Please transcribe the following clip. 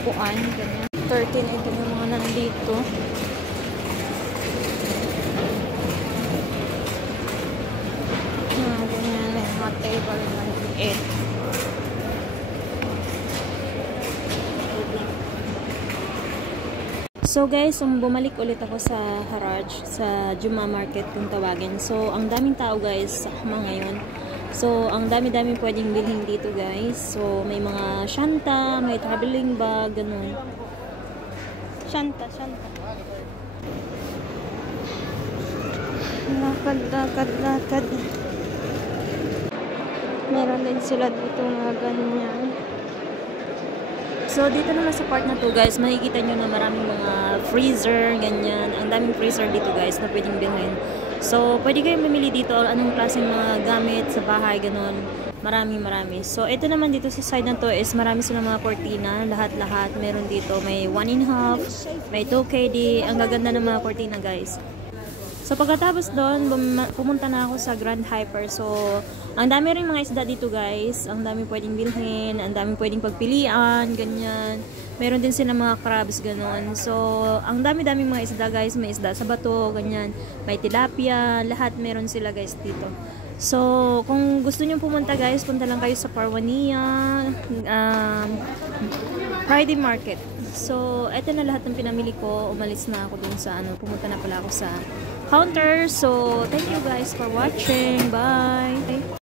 upuan. Ganyan. 13, ito yung mga nandito. Ganyan yung mga table na liit. So guys, bumalik ulit ako sa Haraj, sa Juma Market kung tawagin. So, ang daming tao guys sa ngayon. So, ang dami-dami pwedeng bilhin dito guys. So, may mga shanta, may traveling bag, ganun. Shanta. Lakad. Meron din sila dito mga ganyan. So, dito naman sa part na to guys, makikita nyo na maraming mga freezer, ganyan. Ang daming freezer dito guys na pwedeng bilhin. So, pwede kayong mamili dito anong klaseng mga gamit sa bahay, ganun. Marami. So, ito naman dito sa side na to is marami silang mga kortina, lahat-lahat. Meron dito, may 1.5, may 2KD. Ang gaganda ng mga kortina guys. So, pagkatapos doon, pumunta na ako sa Grand Hyper. So, ang dami rin mga isda dito guys. Ang dami pwedeng bilhin, ang dami pwedeng pagpilian, ganyan. Meron din sila mga crabs, ganun. So, ang dami-dami mga isda guys. May isda sa bato, ganyan. May tilapia, lahat meron sila guys dito. So, kung gusto nyo pumunta guys, punta lang kayo sa Parwania Friday Market. So, eto na lahat ng pinamili ko. Umalis na ako dun sa pumunta na pala ako sa counter. So, thank you guys for watching. Bye!